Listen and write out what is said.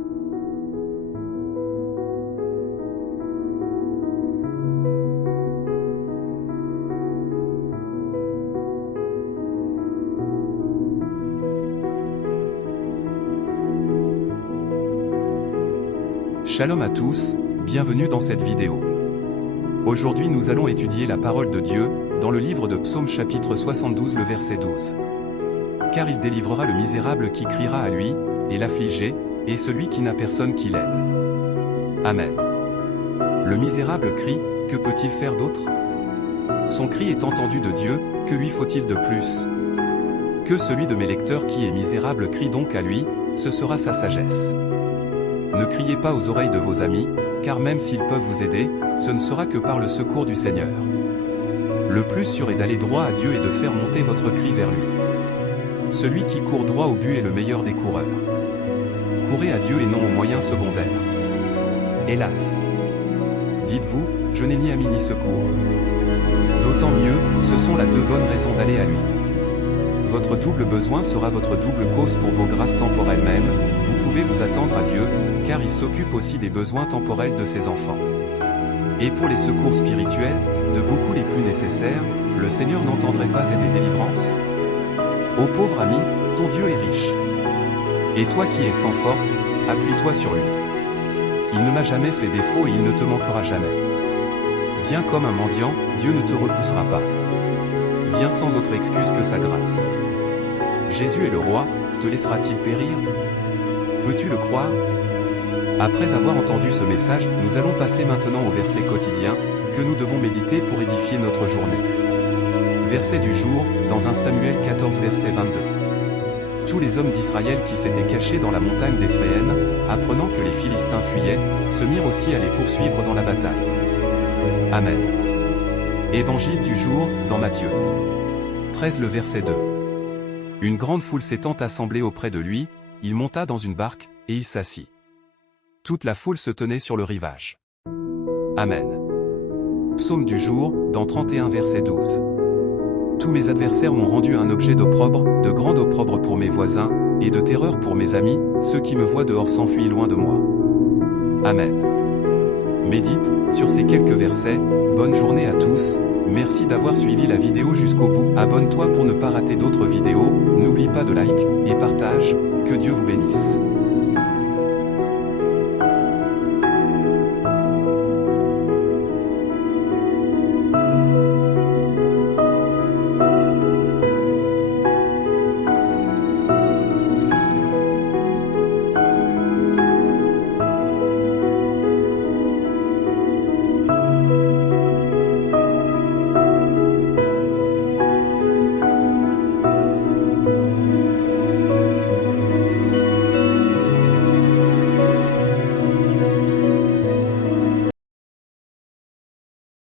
Shalom à tous, bienvenue dans cette vidéo. Aujourd'hui nous allons étudier la parole de Dieu, dans le livre de Psaume chapitre 72 le verset 12. Car il délivrera le misérable qui criera à lui, et l'affligé, et celui qui n'a personne qui l'aide. Amen. Le misérable crie, que peut-il faire d'autre? Son cri est entendu de Dieu, que lui faut-il de plus? Que celui de mes lecteurs qui est misérable crie donc à lui, ce sera sa sagesse. Ne criez pas aux oreilles de vos amis, car même s'ils peuvent vous aider, ce ne sera que par le secours du Seigneur. Le plus sûr est d'aller droit à Dieu et de faire monter votre cri vers lui. Celui qui court droit au but est le meilleur des coureurs. Courez à Dieu et non aux moyens secondaires. Hélas! Dites-vous, je n'ai ni ami ni secours. D'autant mieux, ce sont là deux bonnes raisons d'aller à lui. Votre double besoin sera votre double cause pour vos grâces temporelles même, vous pouvez vous attendre à Dieu, car il s'occupe aussi des besoins temporels de ses enfants. Et pour les secours spirituels, de beaucoup les plus nécessaires, le Seigneur n'entendrait pas aider délivrance? Ô pauvre ami, ton Dieu est riche. Et toi qui es sans force, appuie-toi sur lui. Il ne m'a jamais fait défaut et il ne te manquera jamais. Viens comme un mendiant, Dieu ne te repoussera pas. Viens sans autre excuse que sa grâce. Jésus est le roi, te laissera-t-il périr? Peux-tu le croire? Après avoir entendu ce message, nous allons passer maintenant au verset quotidien, que nous devons méditer pour édifier notre journée. Verset du jour, dans 1 Samuel 14 verset 22. Tous les hommes d'Israël qui s'étaient cachés dans la montagne d'Éphraïm, apprenant que les Philistins fuyaient, se mirent aussi à les poursuivre dans la bataille. Amen. Évangile du jour, dans Matthieu 13 le verset 2. Une grande foule s'étant assemblée auprès de lui, il monta dans une barque, et il s'assit. Toute la foule se tenait sur le rivage. Amen. Psaume du jour, dans 31 verset 12. Tous mes adversaires m'ont rendu un objet d'opprobre, de grande opprobre pour mes voisins, et de terreur pour mes amis, ceux qui me voient dehors s'enfuient loin de moi. Amen. Médite sur ces quelques versets. Bonne journée à tous, merci d'avoir suivi la vidéo jusqu'au bout. Abonne-toi pour ne pas rater d'autres vidéos, n'oublie pas de like et partage, que Dieu vous bénisse.